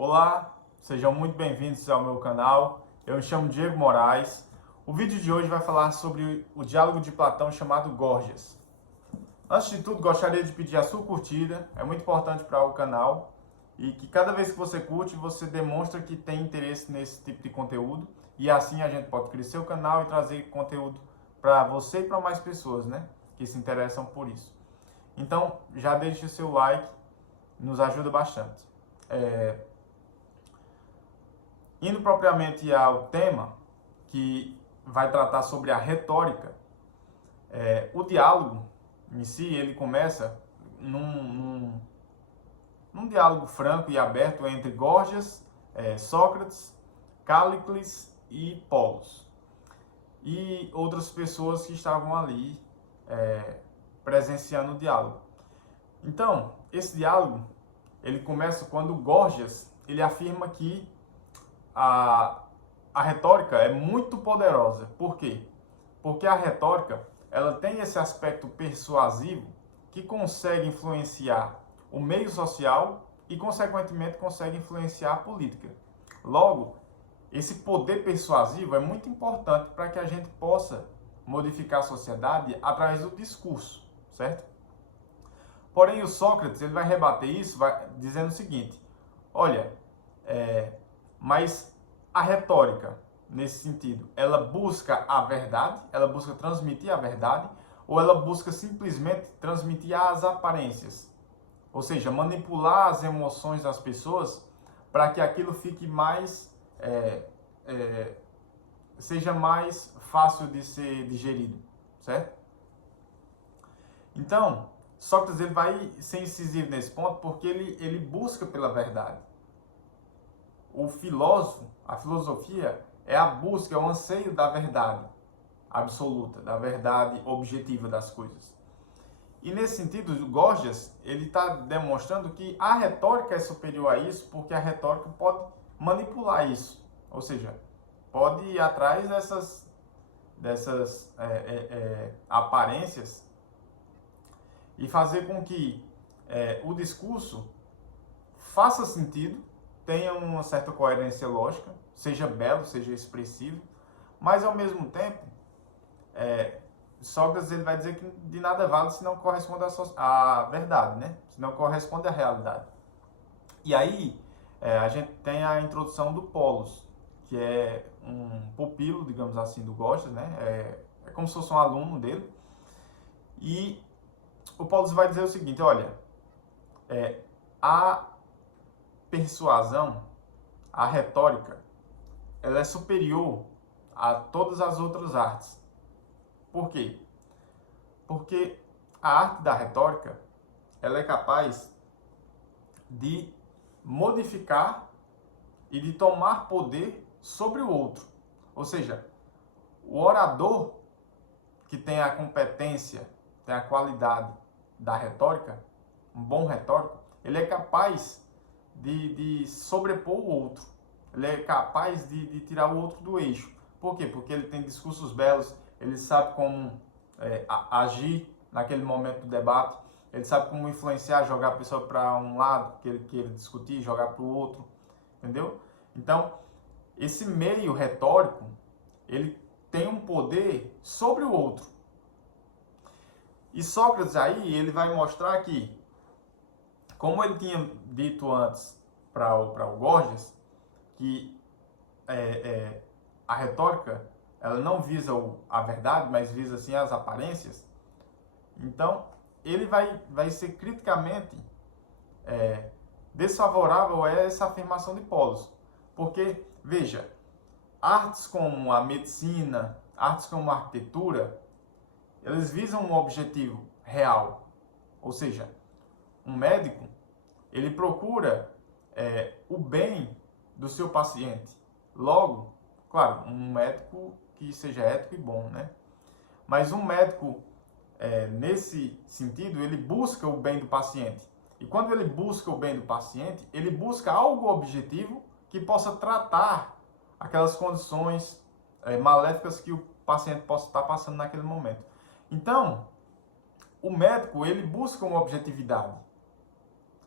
Olá, sejam muito bem-vindos ao meu canal. Eu me chamo Diego Moraes. O vídeo de hoje vai falar sobre o diálogo de Platão chamado Górgias. Antes de tudo, gostaria de pedir a sua curtida, é muito importante para o canal, e que cada vez que você curte, você demonstra que tem interesse nesse tipo de conteúdo, e assim a gente pode crescer o canal e trazer conteúdo para você e para mais pessoas, né, que se interessam por isso. Então, já deixe o seu like, nos ajuda bastante. Indo propriamente ao tema, que vai tratar sobre a retórica, o diálogo em si, ele começa num diálogo franco e aberto entre Górgias, Sócrates, Cállicles e Polos. E outras pessoas que estavam ali presenciando o diálogo. Então, esse diálogo, ele começa quando Górgias, ele afirma que a retórica é muito poderosa. Por quê? Porque a retórica, ela tem esse aspecto persuasivo que consegue influenciar o meio social e, consequentemente, consegue influenciar a política. Logo, esse poder persuasivo é muito importante para que a gente possa modificar a sociedade através do discurso, certo? Porém, o Sócrates, ele vai rebater isso dizendo o seguinte: olha, mas a retórica, nesse sentido, ela busca a verdade, ela busca transmitir a verdade, ou ela busca simplesmente transmitir as aparências? Ou seja, manipular as emoções das pessoas para que aquilo fique mais, seja mais fácil de ser digerido, certo? Então, Sócrates ele vai ser incisivo nesse ponto porque ele busca pela verdade. O filósofo, a filosofia é a busca, é o anseio da verdade absoluta, da verdade objetiva das coisas. E nesse sentido, o Górgias, ele está demonstrando que a retórica é superior a isso, porque a retórica pode manipular isso, ou seja, pode ir atrás dessas aparências e fazer com que o discurso faça sentido, tenha uma certa coerência lógica, seja belo, seja expressivo, mas ao mesmo tempo, Sócrates ele vai dizer que de nada vale se não corresponde à verdade, né? Se não corresponde à realidade. E aí, a gente tem a introdução do Polos, que é um pupilo, digamos assim, do Górgias, né? É como se fosse um aluno dele. E o Polos vai dizer o seguinte: olha, a persuasão, a retórica, ela é superior a todas as outras artes. Por quê? Porque a arte da retórica, ela é capaz de modificar e de tomar poder sobre o outro. Ou seja, o orador que tem a competência, tem a qualidade da retórica, um bom retórico, ele é capaz de sobrepor o outro. Ele é capaz de tirar o outro do eixo. Por quê? Porque ele tem discursos belos, ele sabe como agir naquele momento do debate, ele sabe como influenciar, jogar a pessoa para um lado que ele queira discutir, jogar para o outro, entendeu? Então, esse meio retórico, ele tem um poder sobre o outro. E Sócrates aí, ele vai mostrar que, como ele tinha dito antes para o Górgias, que a retórica ela não visa a verdade, mas visa assim as aparências. Então, ele vai ser criticamente desfavorável a essa afirmação de Polos. Porque, veja, artes como a medicina, artes como a arquitetura, eles visam um objetivo real. Ou seja, um médico, ele procura o bem do seu paciente. Logo, claro, um médico que seja ético e bom, né? Mas um médico, nesse sentido, ele busca o bem do paciente. E quando ele busca o bem do paciente, ele busca algo objetivo que possa tratar aquelas condições maléficas que o paciente possa estar passando naquele momento. Então, o médico, ele busca uma objetividade.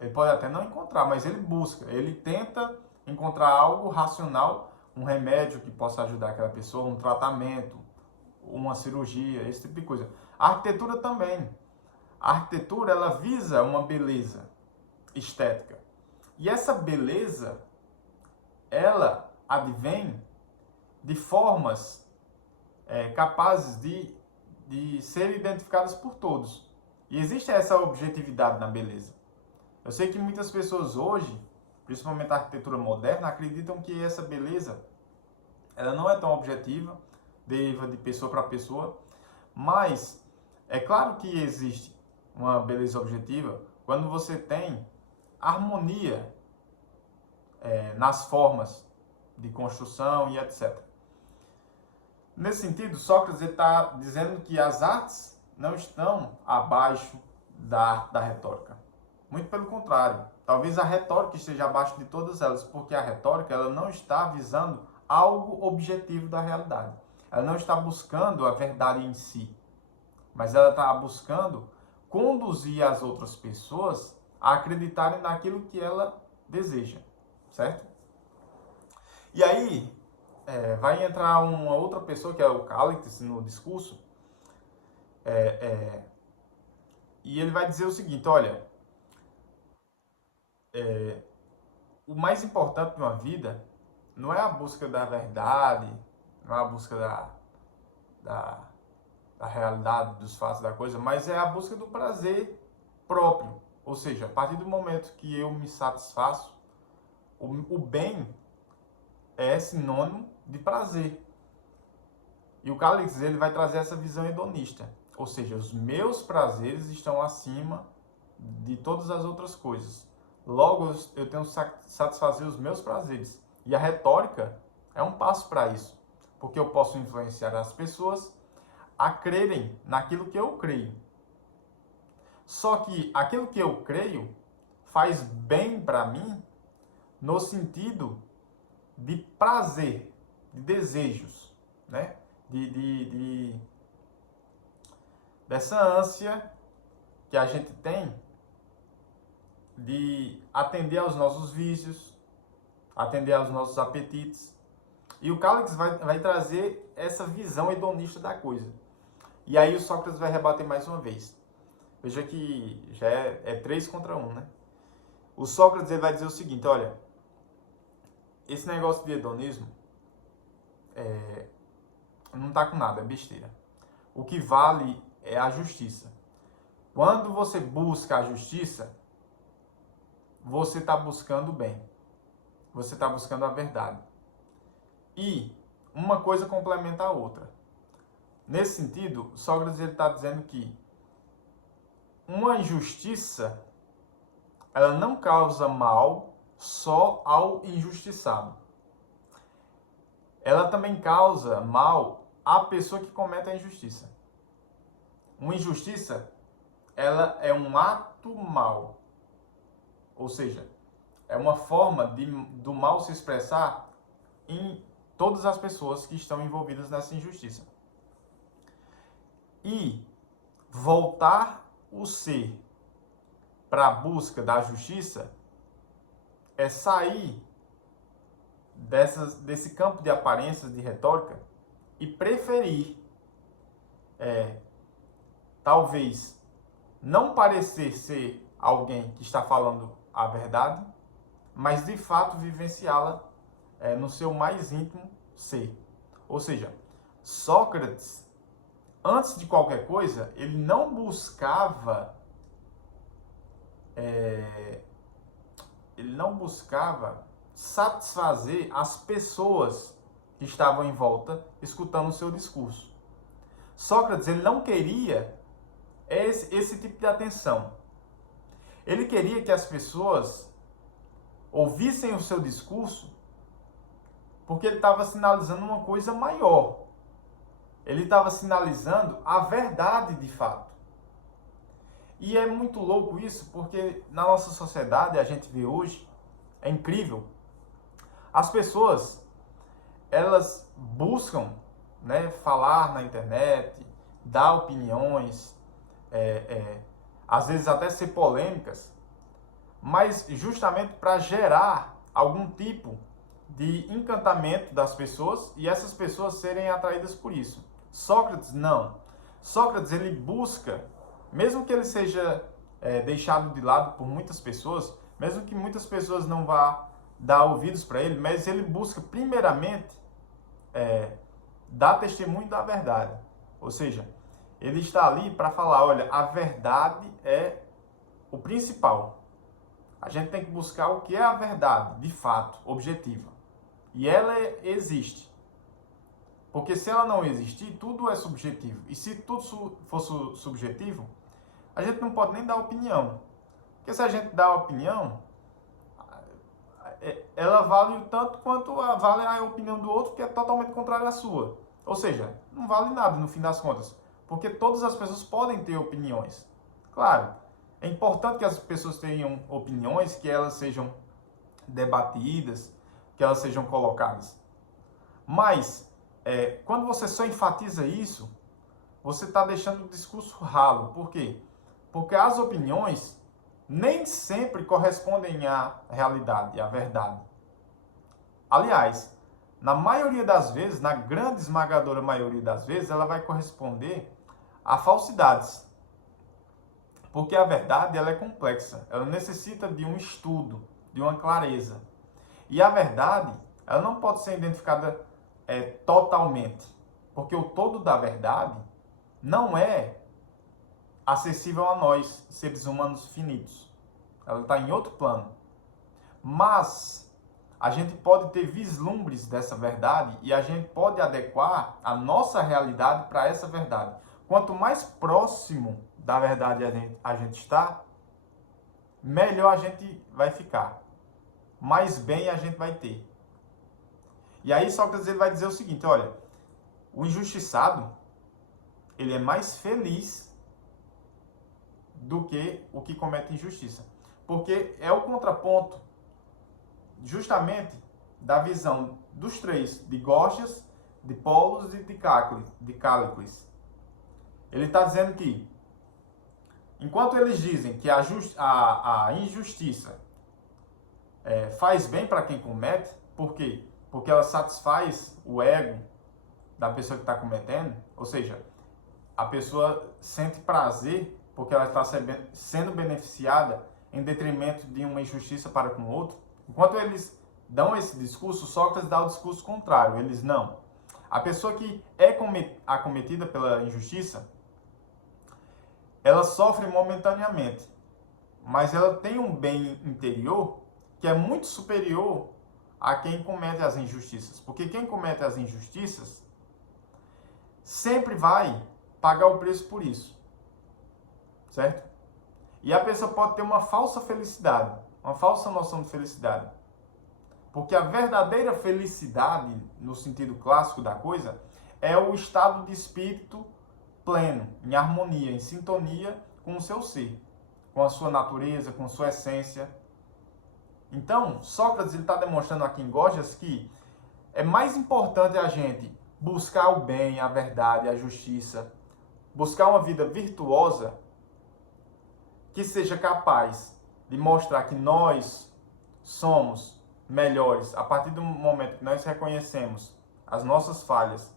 Ele pode até não encontrar, mas ele busca, ele tenta encontrar algo racional, um remédio que possa ajudar aquela pessoa, um tratamento, uma cirurgia, esse tipo de coisa. A arquitetura também. A arquitetura, ela visa uma beleza estética. E essa beleza, ela advém de formas capazes de serem identificadas por todos. E existe essa objetividade na beleza. Eu sei que muitas pessoas hoje, principalmente a arquitetura moderna, acreditam que essa beleza ela não é tão objetiva, deriva de pessoa para pessoa, mas é claro que existe uma beleza objetiva quando você tem harmonia nas formas de construção e etc. Nesse sentido, Sócrates está dizendo que as artes não estão abaixo da arte da retórica. Muito pelo contrário. Talvez a retórica esteja abaixo de todas elas, porque a retórica ela não está visando algo objetivo da realidade. Ela não está buscando a verdade em si, mas ela está buscando conduzir as outras pessoas a acreditarem naquilo que ela deseja, certo? E aí, vai entrar uma outra pessoa, que é o Cálites, no discurso, e ele vai dizer o seguinte, olha, o mais importante de uma vida não é a busca da verdade, não é a busca da realidade, dos fatos da coisa, mas é a busca do prazer próprio. Ou seja, a partir do momento que eu me satisfaço, o bem é sinônimo de prazer. E o Cálices, ele vai trazer essa visão hedonista. Ou seja, os meus prazeres estão acima de todas as outras coisas. Logo, eu tenho que satisfazer os meus prazeres. E a retórica é um passo para isso. Porque eu posso influenciar as pessoas a crerem naquilo que eu creio. Só que aquilo que eu creio faz bem para mim no sentido de prazer, de desejos, né? Dessa ânsia que a gente tem de atender aos nossos vícios, atender aos nossos apetites. E o Cálices vai trazer essa visão hedonista da coisa. E aí o Sócrates vai rebater mais uma vez. Veja que já é 3 contra 1, né? O Sócrates ele vai dizer o seguinte, olha, esse negócio de hedonismo não tá com nada, é besteira. O que vale é a justiça. Quando você busca a justiça, você está buscando o bem. Você está buscando a verdade. E uma coisa complementa a outra. Nesse sentido, Sócrates está dizendo que uma injustiça ela não causa mal só ao injustiçado. Ela também causa mal à pessoa que comete a injustiça. Uma injustiça, ela é um ato mal. Ou seja, é uma forma do mal se expressar em todas as pessoas que estão envolvidas nessa injustiça. E voltar o ser para a busca da justiça é sair desse campo de aparências, de retórica, e preferir, talvez, não parecer ser alguém que está falando a verdade, mas de fato vivenciá-la no seu mais íntimo ser. Ou seja, Sócrates, antes de qualquer coisa, ele não buscava satisfazer as pessoas que estavam em volta escutando o seu discurso. Sócrates ele não queria esse tipo de atenção. Ele queria que as pessoas ouvissem o seu discurso porque ele estava sinalizando uma coisa maior. Ele estava sinalizando a verdade de fato. E é muito louco isso, porque na nossa sociedade, a gente vê hoje, é incrível, as pessoas, elas buscam, né, falar na internet, dar opiniões, às vezes até ser polêmicas, mas justamente para gerar algum tipo de encantamento das pessoas e essas pessoas serem atraídas por isso. Sócrates não. Sócrates ele busca, mesmo que ele seja deixado de lado por muitas pessoas, mesmo que muitas pessoas não vá dar ouvidos para ele, mas ele busca primeiramente dar testemunho da verdade. Ou seja, ele está ali para falar, olha, a verdade é o principal. A gente tem que buscar o que é a verdade, de fato, objetiva. E ela existe. Porque se ela não existir, tudo é subjetivo. E se tudo for subjetivo, a gente não pode nem dar opinião. Porque se a gente dá opinião, ela vale o tanto quanto vale a opinião do outro, que é totalmente contrária à sua. Ou seja, não vale nada no fim das contas. Porque todas as pessoas podem ter opiniões. Claro, é importante que as pessoas tenham opiniões, que elas sejam debatidas, que elas sejam colocadas. Mas, quando você só enfatiza isso, você está deixando o discurso ralo. Por quê? Porque as opiniões nem sempre correspondem à realidade, à verdade. Aliás, na maioria das vezes, na grande esmagadora maioria das vezes, ela vai corresponder a falsidades. Porque a verdade ela é complexa, ela necessita de um estudo, de uma clareza. E a verdade, ela não pode ser identificada totalmente, porque o todo da verdade não é acessível a nós, seres humanos finitos. Ela está em outro plano. Mas a gente pode ter vislumbres dessa verdade e a gente pode adequar a nossa realidade para essa verdade. Quanto mais próximo da verdade a gente está, melhor a gente vai ficar. Mais bem a gente vai ter. E aí Sócrates ele vai dizer o seguinte, olha, o injustiçado, ele é mais feliz do que o que comete injustiça. Porque é o contraponto, justamente, da visão dos três, de Gorgias, de Polus e de Cállicles. Ele está dizendo que, enquanto eles dizem que a injustiça faz bem para quem comete, por quê? Porque ela satisfaz o ego da pessoa que está cometendo, ou seja, a pessoa sente prazer porque ela está sendo beneficiada em detrimento de uma injustiça para com o outro. Enquanto eles dão esse discurso, Sócrates dá o discurso contrário. Eles não. A pessoa que é acometida pela injustiça, ela sofre momentaneamente, mas ela tem um bem interior que é muito superior a quem comete as injustiças. Porque quem comete as injustiças sempre vai pagar o preço por isso. Certo? E a pessoa pode ter uma falsa felicidade, uma falsa noção de felicidade. Porque a verdadeira felicidade, no sentido clássico da coisa, é o estado de espírito pleno, em harmonia, em sintonia com o seu ser, com a sua natureza, com a sua essência. Então, Sócrates está demonstrando aqui em Gorgias que é mais importante a gente buscar o bem, a verdade, a justiça, buscar uma vida virtuosa que seja capaz de mostrar que nós somos melhores a partir do momento que nós reconhecemos as nossas falhas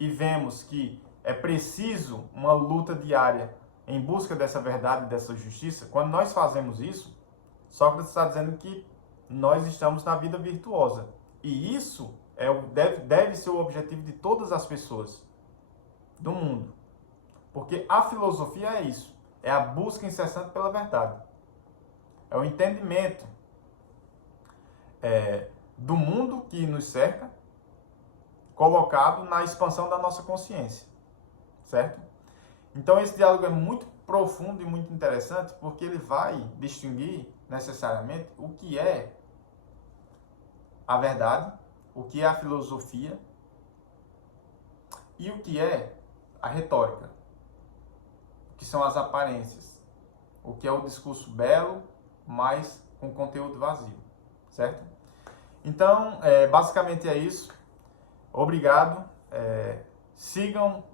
e vemos que é preciso uma luta diária em busca dessa verdade, dessa justiça. Quando nós fazemos isso, Sócrates está dizendo que nós estamos na vida virtuosa. E isso deve ser o objetivo de todas as pessoas do mundo. Porque a filosofia é isso. É a busca incessante pela verdade. É o entendimento do mundo que nos cerca, colocado na expansão da nossa consciência. Certo? Então esse diálogo é muito profundo e muito interessante, porque ele vai distinguir necessariamente o que é a verdade, o que é a filosofia e o que é a retórica, que são as aparências, o que é o discurso belo, mas com conteúdo vazio, certo? Então, basicamente é isso. Obrigado. Sigam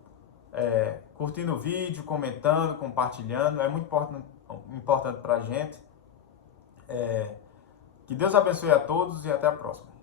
curtindo o vídeo, comentando, compartilhando. É muito importante para a gente. Que Deus abençoe a todos e até a próxima.